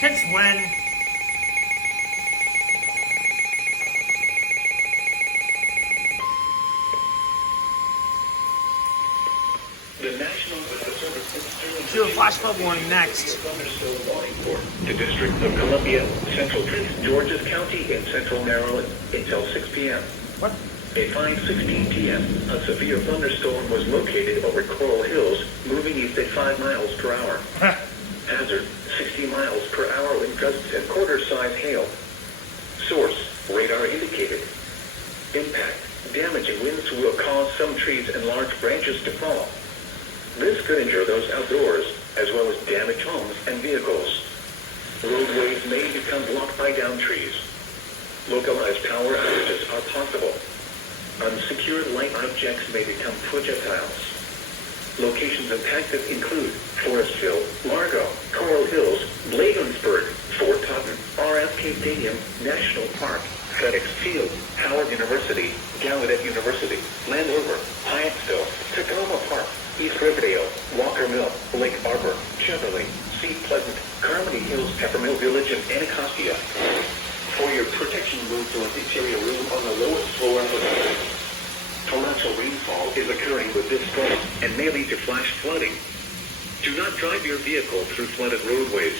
Since when? The National Weather Service Do a flash flood warning next. Thunderstorm warning for the District of Columbia, Central Prince George's County, and Central Maryland until 6 p.m. What? At 5:16 p.m., a severe thunderstorm was located over Coral Hills, moving east at 5 miles per hour. Hazard, 60 miles per hour wind gusts and quarter-size hail. Source, radar indicated. Impact, damaging winds will cause some trees and large branches to fall. This could injure those outdoors, as well as damage homes and vehicles. Roadways may become blocked by downed trees. Localized power outages are possible. Unsecured light objects may become projectiles. Locations impacted include Forestville, Largo, Coral Hills, Bladensburg, Fort Totten, RFK Stadium, National Park, FedEx Field, Howard University, Gallaudet University, Landover, Hyattsville, Tacoma Park, East Riverdale, Walker Mill, Lake Arbor, Cheverly, Sea Pleasant, Carmody Hills, Peppermill Village, and Anacostia. For your protection, move to an interior room on the lowest floor of the building. Torrential rainfall is occurring with this storm and may lead to flash flooding. Do not drive your vehicle through flooded roadways.